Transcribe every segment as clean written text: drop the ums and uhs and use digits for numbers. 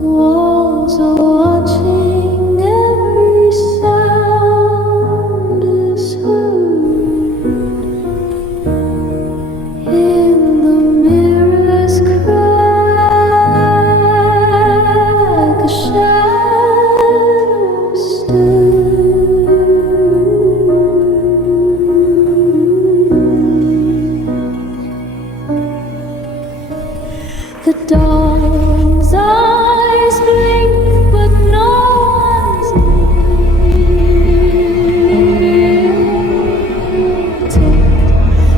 Walls are watching, every sound is heard. In the mirrors crack, a shadow stirs. The dawn's eyes blink, but no one's near.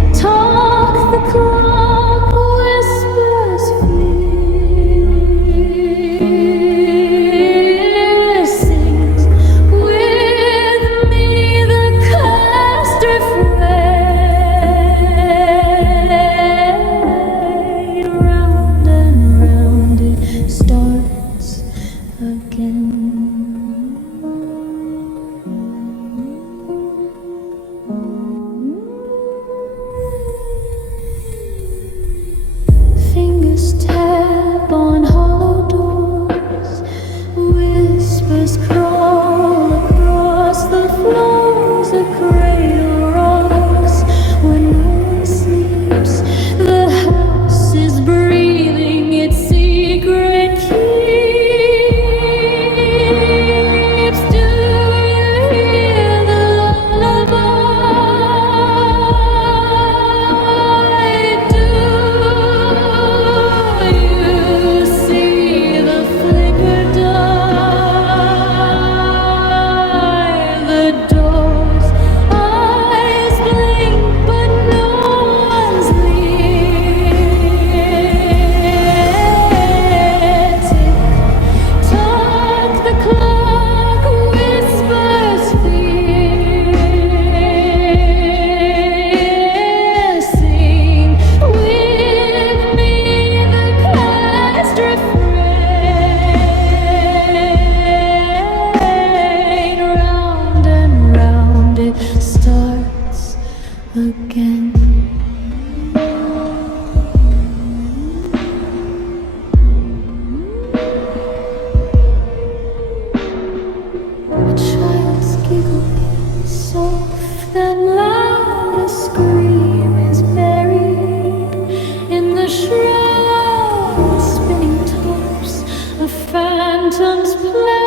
Tick-tock, the clock whispers fear. Sings with me the cast refrain. Round and round it starts again. Fingers tap on hollow doors, whispers crawl across the floors, a cradle rocks when no one sleeps. The house is breathing its secret keeps. Do you hear the lullaby? Do you see the flicker die? The door's eyes blink, but no one's near. Tick-tock, the clock whispers fear. Sing with me the cast refrain. Round and round it starts again. A child's giggle is soft and loud, a scream is buried in the shroud. Spinning tops of phantoms play.